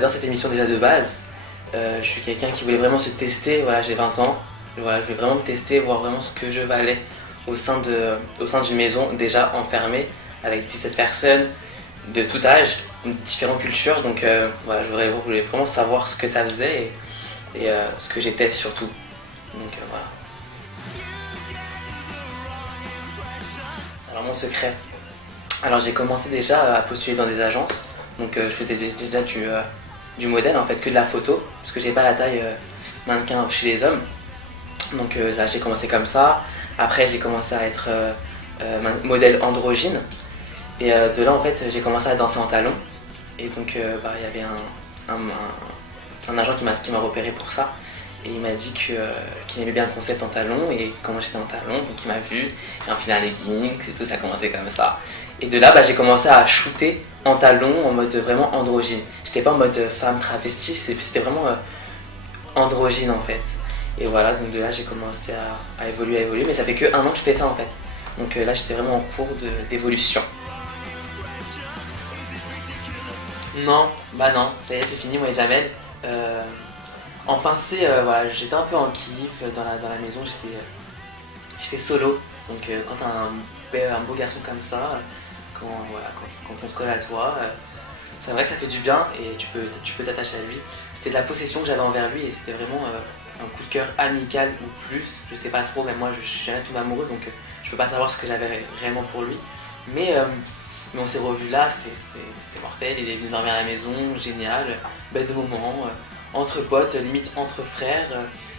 j'adore cette émission déjà de base. Je suis quelqu'un qui voulait vraiment se tester, voilà, j'ai 20 ans. Voilà, je vais vraiment me tester, voir vraiment ce que je valais au sein d'une maison déjà enfermée avec 17 personnes de tout âge, différentes cultures. Donc voilà, je voulais vraiment savoir ce que ça faisait et ce que j'étais surtout. Donc voilà. Alors mon secret. Alors j'ai commencé déjà à postuler dans des agences. Donc je faisais déjà du modèle en fait, que de la photo, parce que j'ai pas la taille mannequin chez les hommes. Donc ça, j'ai commencé comme ça. Après j'ai commencé à être modèle androgyne. Et de là en fait j'ai commencé à danser en talons. Et donc il y avait un agent qui m'a repéré pour ça. Et il m'a dit qu'il aimait bien le concept en talons et comment j'étais en talons. Donc il m'a vu, j'ai enfilé un legging et tout, ça a commencé comme ça. Et de là j'ai commencé à shooter en talons en mode vraiment androgyne. J'étais pas en mode femme travestie, c'était vraiment androgyne en fait. Et voilà, donc de là j'ai commencé à évoluer, mais ça fait que 1 an que je fais ça en fait. Donc là j'étais vraiment en cours d'évolution. Non, bah non, ça y est c'est fini, moi et Jamel. En pincée, voilà, j'étais un peu en kiff dans la maison, j'étais solo. Donc quand t'as un beau garçon comme ça, quand on te colle à toi, c'est vrai que ça fait du bien et tu peux t'attacher à lui. C'était de la possession que j'avais envers lui et c'était vraiment un coup de cœur amical ou plus, je sais pas trop, même moi je suis jamais tout amoureux donc je peux pas savoir ce que j'avais réellement pour lui. Mais on s'est revus là, c'était mortel, il est venu dormir à la maison, génial, bête de moment, entre potes, limite entre frères,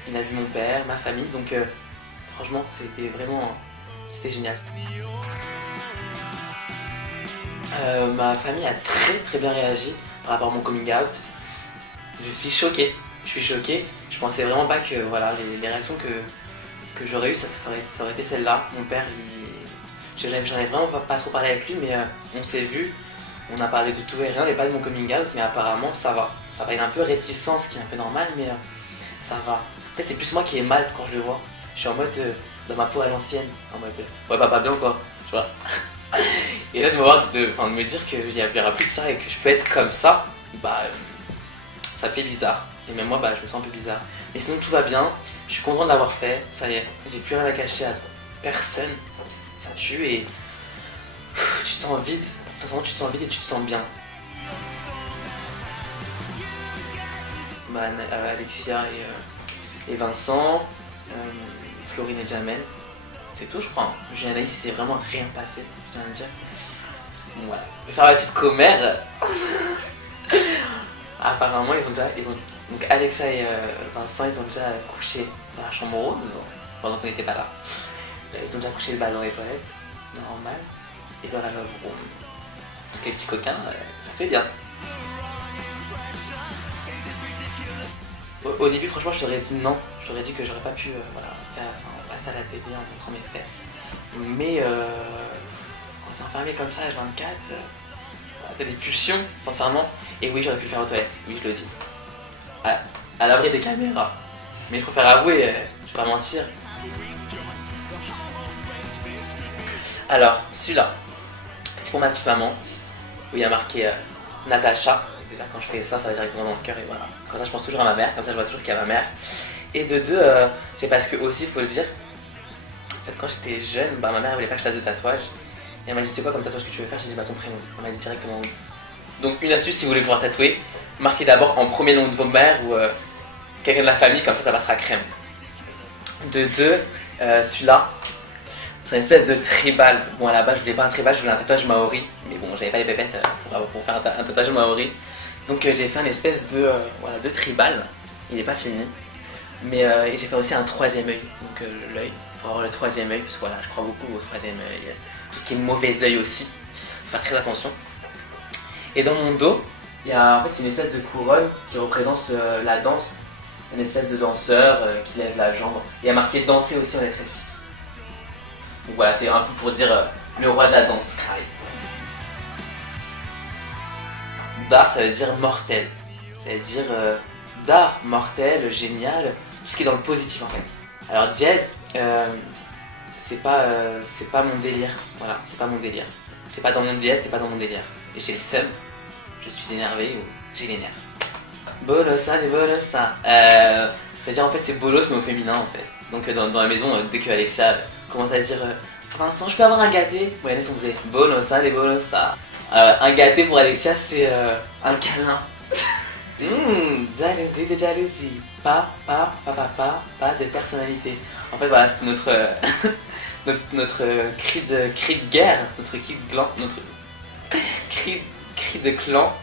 il a vu mon père, ma famille, donc franchement c'était génial. Ma famille a très bien réagi par rapport à mon coming out. Je suis choqué. Je pensais vraiment pas que voilà, les réactions que j'aurais eues, ça aurait été celle-là. Mon père, j'en ai vraiment pas trop parlé avec lui, mais on s'est vu, on a parlé de tout et rien, mais pas de mon coming out, mais apparemment ça va. Ça va, il est un peu réticent, ce qui est un peu normal, mais ça va. En fait, c'est plus moi qui ai mal quand je le vois. Je suis en mode dans ma peau à l'ancienne, en mode ouais, pas bien quoi, tu vois. Et là, de me dire qu'il n'y aura plus de ça et que je peux être comme ça, bah ça fait bizarre. Et même moi, bah, je me sens un peu bizarre. Mais sinon, tout va bien. Je suis content de l'avoir fait. Ça y est, j'ai plus rien à cacher à personne. Ça tue et tu te sens vide. Sincèrement, tu te sens vide et tu te sens bien. Bah, Alexia et Vincent, Florine et Jamel. C'est tout, je crois. Hein. Julien Anaïs, il s'est vraiment rien passé, je viens de dire. Voilà. Je vais faire la petite commère. Apparemment, donc Alexa et Vincent, ils ont déjà couché dans la chambre rose, pendant qu'on n'était pas là. Ils ont déjà couché le bal dans les toilettes, normal. Et dans la love room. Donc les petits coquins, ça fait bien. Au début, franchement, je t'aurais dit non. Je t'aurais dit que j'aurais pas pu passer à la télé en montrant mes fesses. Mais quand t'es enfermé comme ça, H24, t'as des pulsions, sincèrement. Et oui, j'aurais pu le faire aux toilettes, oui, je le dis. À l'abri des caméras. Mais je préfère avouer, je vais pas mentir. Alors, celui-là, c'est pour ma petite maman, où il y a marqué Natacha. Déjà, quand je fais ça, ça va directement dans le cœur et voilà. Comme ça, je pense toujours à ma mère, comme ça, je vois toujours qu'il y a ma mère. Et de deux, c'est parce que aussi, il faut le dire, en fait, quand j'étais jeune, bah, ma mère voulait pas que je fasse de tatouage. Et elle m'a dit, c'est quoi comme tatouage que tu veux faire? J'ai dit, bah, ton prénom. Elle m'a dit directement oui. Donc, une astuce, si vous voulez pouvoir tatouer, marquez d'abord en premier nom de vos mères ou quelqu'un de la famille, comme ça passera crème. De deux, celui-là, c'est une espèce de tribal. Bon, à la base, je voulais pas un tribal, je voulais un tatouage maori. Mais bon, j'avais pas les pépettes pour faire un tatouage maori. Donc, j'ai fait une espèce de tribal. Il n'est pas fini. Mais j'ai fait aussi un troisième œil. Donc, l'œil, pour avoir le troisième œil, parce que voilà, je crois beaucoup au troisième œil. Tout ce qui est mauvais œil aussi. Faut faire très attention. Et dans mon dos, il y a, en fait, c'est une espèce de couronne qui représente la danse. Une espèce de danseur qui lève la jambe. Il y a marqué danser aussi en lettres elfiques. Donc voilà, c'est un peu pour dire le roi de la danse, Krai. Dar, ça veut dire mortel. Ça veut dire dar, mortel, génial, tout ce qui est dans le positif en fait. Alors dièse, c'est pas mon délire. Voilà, c'est pas mon délire. C'est pas dans mon dièse, c'est pas dans mon délire. Et j'ai le seum, je suis énervé ou j'ai les nerfs. Bolossa des bolossa. C'est-à-dire en fait c'est bolos mais au féminin en fait. Donc dans la maison, dès que Alexia commence à dire Vincent, je peux avoir un gâté? Ouais, laisse on faisait bolossa des bolossa. Un gâté pour Alexia c'est un câlin. Jalousie de jalousie. Pas de personnalité. En fait voilà, c'était notre notre cri de guerre, notre cri de clan, notre cri de clan